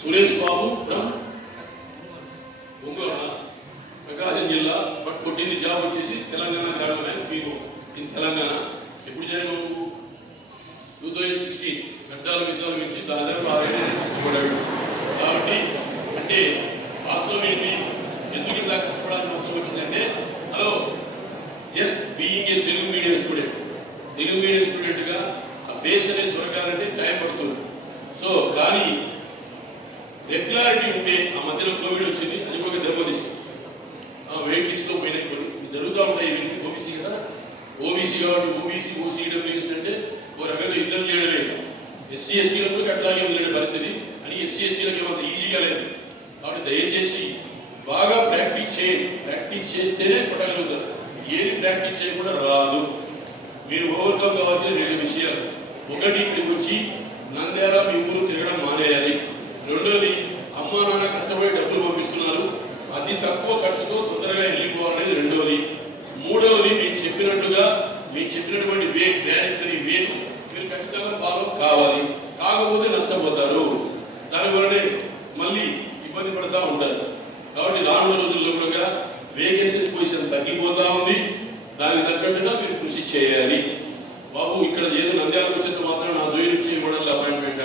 Suresh Babu from Ongole, ప్రకాశం జిల్లా. But కొట్టింది job వచ్చేసి తెలంగాణ గ్రామీణ బ్యాంక్ పీఓ ఇన్ తెలంగాణ. ఎప్పుడు జాయిన్ 2016 గడ్డాలు విజయాలు ఇచ్చి దాదాపు 6 ఏళ్ళు కష్టపడ్డాడు. కాబట్టి అంటే వాస్తవం ఏంటి, ఎందుకు ఇలా కష్టపడాల్సిన అవసరం వచ్చిందంటే, hello just being a Telugu medium student, Telugu medium స్టూడెంట్గా ఆ బేస్ అనేది దొరకాలంటే టైం పడుతుంది. సో కానీ రెగ్యులారిటీ ఉంటే, ఆ మధ్యలో కోవిడ్ వచ్చింది, అది ఒక దెబ్బతీసింది. వెయిట్ లిస్ట్లో పోయినాయి కొన్ని జరుగుతూ ఉంటాయి. ఇవి ఓబీసీ కదా, ఓబీసీ కాబట్టి ఓబీసీ ఓసీడబ్ల్యూఎస్ అంటే ఓ రకంగా యుద్ధం చేయడమే. ఎస్సీ ఎస్టీలకు అట్లాగే ఉండే పరిస్థితి అని ఎస్సీ ఎస్టీలకు ఏమంత ఈజీగా లేదు. కాబట్టి దయచేసి బాగా ప్రాక్టీస్ చేయండి. ప్రాక్టీస్ చేస్తేనే పట్టగలుగుతారు. ఏది ప్రాక్టీస్ చేయకుండా రాదు. మీరు ఓవర్కమ్ కావాల్సిన 2 విషయాలు. ఒకటి, ఇక్కడికి వచ్చి నంద్యాల మీ ఊరు తిరగడం మానేయాలి. రెండోది, అమ్మా నాన్న కష్టపడి డబ్బులు పంపిస్తున్నారు, అతి తక్కువ ఖర్చుతో తొందరగా వెళ్ళిపోవాలనేది రెండోది. మూడవది, మీకు చెప్పినటువంటి వే డైరెక్టరీ వేను మీరు ఖచ్చితంగా ఫాలో కావాలి. కాకపోతే నష్టపోతారు. దానివల్లనే మళ్ళీ ఇబ్బంది పడుతూ ఉంటారు. కాబట్టి రానున్న రోజుల్లో కూడా వేకెన్సీస్ పొజిషన్ తగ్గిపోతూ ఉంది. దానికి తగ్గట్టుగా మీరు కృషి చేయాలి. బాబు ఇక్కడ ఏదో నంద్యాలకు వచ్చేంత మాత్రం నా జోయి నుంచి ఇవ్వడంలో అపాయింట్మెంట్